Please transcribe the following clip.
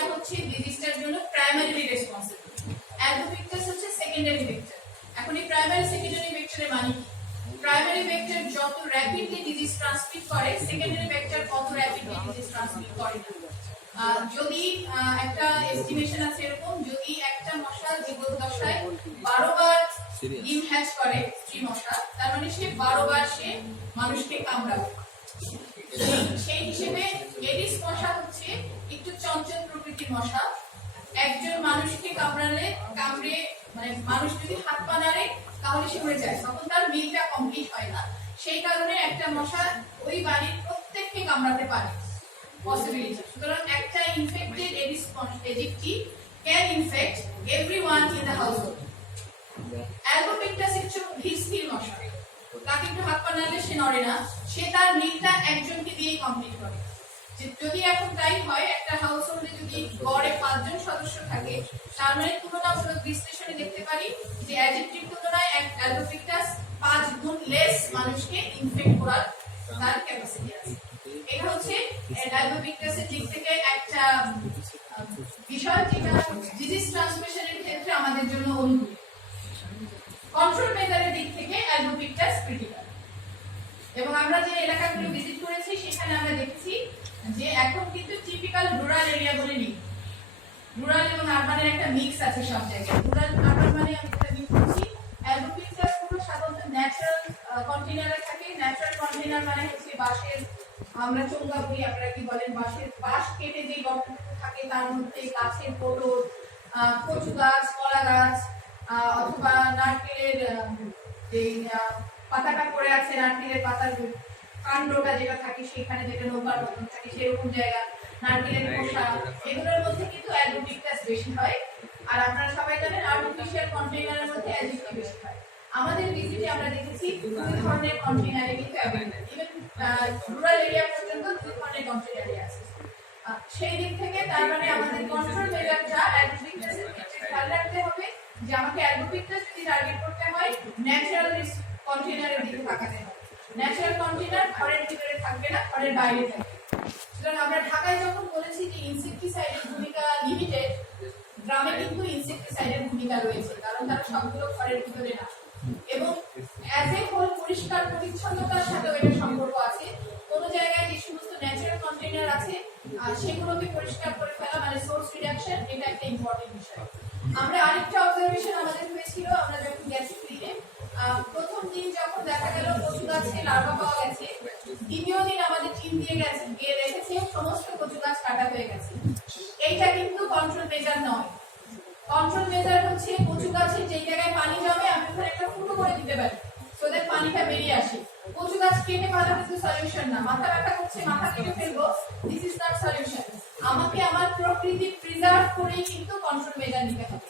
এটা হচ্ছে ডিজিজটার জন্য প্রাইমারি রেসপন্সিবল অ্যাডোভিক্টাস হচ্ছে সেকেন্ডারি ভেক্টর এখন এই প্রাইমারি সেকেন্ডারি ভেক্টরের মানে কি? প্রাইমারি ভেক্টর যত র‍্যাপিডলি ডিজিজ ট্রান্সমিট করে সেকেন্ডারি ভেক্টর কত র‍্যাপিডলি ডিজিজ ট্রান্সমিট করে যদি একটা এস্টিমেশন আছে এরকম, যদি একটা মশা জীবদ্দশায় 12 বার ডিম হ্যাচ করে, স্ত্রী মশা, তার মানে সে 12 বার সে মানুষকে কামড়াবে। সেই হিসেবে এডিস মশা হচ্ছে মশা। একজন মানুষকে কামড়ালে, কামড়ে মানে মানুষ যদি হাত পা নাড়ে, তাহলে সে মরে যায়। তখন তার মিলটা কমপ্লিট হয় না। সেই কারণে একটা মশা ওই বাড়ির প্রত্যেককে কামড়াতে পারে। পসিবিলিটি সুতরাং একটা infected Aedes can infect everyone in the albopictus হচ্ছে মশা। তাকে একটু হাত পা নাড়লে সে নড়ে না। সে তার মিলটা একজনকে দিয়েই কমপ্লিট করে। যদি এখন তাই হয়, একটা হাউস হোল্ডে যদি গড়ে পাঁচজন সদস্য থাকে, তার মানে তুলনামূলক বিশ্লেষণে দেখতে পারি যে অ্যাডজেক্টিভ তুলনায় এক অ্যালবোপিকটাস পাঁচ গুণ লেস মানুষকে ইনফেক্ট করার তার ক্যাপাসিটি আছে। এটা হচ্ছে অ্যালবোপিকটাসের দিক থেকে একটা বিষয় যেটা ডিজিজ ট্রান্সমিশনের ক্ষেত্রে আমাদের জন্য অনুকূল। কন্ট্রোল মেজারের দিক থেকে অ্যালবোপিকটাস ক্রিটিক্যাল এবং আমরা যে এলাকাগুলো ভিজিট করেছি, সেখানে আমরা দেখেছি যে এখন কিন্তু টিপিক্যাল রুরাল এরিয়া বলে নেই। রুরাল এবং আরবানের একটা মিক্স আছে সব জায়গায়। রুরাল আরবান মানে আমি যেটা মিক্স করছি অ্যালবোপিকটাস পুরো সাধারণত ন্যাচারাল কন্টেনারে থাকে। ন্যাচারাল কন্টেনার মানে হচ্ছে বাঁশের আমরা চৌকা বলি আপনারা কি বলেন? বাঁশের বাঁশ কেটে যে গর্তটুকু থাকে তার মধ্যে গাছের আহ, কচু গাছ কলা গাছ অথবা নারকেলের যে পাতাটা পড়ে আছে নারকেলের পাতার কাণ্ডটা যেটা থাকে সেখানে যেটা নৌকার মতন থাকে সেরকম জায়গা নারকেলের খোসা এগুলোর মধ্যে কিন্তু অ্যালবোটিকটাস বেশি হয়। আর আপনারা সবাই জানেন আর্টিফিশিয়াল কন্টেইনারের মধ্যে অ্যাজিটিভ বেশি হয়। আমাদের ভিজিটে আমরা দেখেছি দুই ধরনের কন্টেইনারে কিন্তু অ্যাভেলেবল ইভেন রুরাল এরিয়া পর্যন্ত দুই ধরনের কন্টেইনারে আছে। সেই দিক থেকে তার মানে আমাদের কন্ট্রোল মেজারটা অ্যালবোটিকটাসের ক্ষেত্রে খেয়াল রাখতে হবে যে আমাকে অ্যালবোটিকটাস যদি টার্গেট করতে হয়? ন্যাচারাল কন্টেইনারের দিকে তাকাতে হবে। ন্যাচারাল কন্টেইনার ঘরের ভিতরে থাকবে না, ঘরের বাইরে থাকবে। সুতরাং আমরা ঢাকায় যখন বলেছি যে ইনসেক্টিসাইডের ভূমিকা লিমিটেড গ্রামে কিন্তু ইনসেক্টিসাইডের ভূমিকা রয়েছে, কারণ তারা সবগুলো ঘরের ভিতরে না। এবং অ্যাজ এ হোল পরিষ্কার পরিচ্ছন্নতার সাথেও এটা সম্পর্ক আছে। কোনো জায়গায় যে সমস্ত ন্যাচারাল কন্টেইনার আছে সেগুলোকে পরিষ্কার করে ফেলা মানে সোর্স রিডাকশন এটা একটা ইম্পর্টেন্ট বিষয়। আমরা আরেকটা অবজারভেশন আমাদের হয়েছিল, আমরা যখন গেছি ফিরে প্রথম দিন যখন দেখা গেল কচু গাছে লার্ভা পাওয়া গেছে। দ্বিতীয় দিন আমাদের টিম দিয়ে গেছে গিয়ে দেখেছে, সমস্ত কচু গাছ কাটা হয়ে গেছে। এইটা কিন্তু কন্ট্রোল মেজার নয়। কন্ট্রোল মেজার হচ্ছে কচু গাছের যে জায়গায় পানি জমে, আমি ওখানে একটা ফুটো করে দিতে পারি that পানিটা বেরিয়ে আসে। কচু গাছ কেটে ফেলা কিন্তু সলিউশন না। মাথা ব্যথা করছে, মাথা কেটে ফেলব দিস ইজ নট সলিউশন আমাকে আমার প্রকৃতি প্রিজার্ভ করেই কিন্তু কন্ট্রোল মেজার নিতে হবে।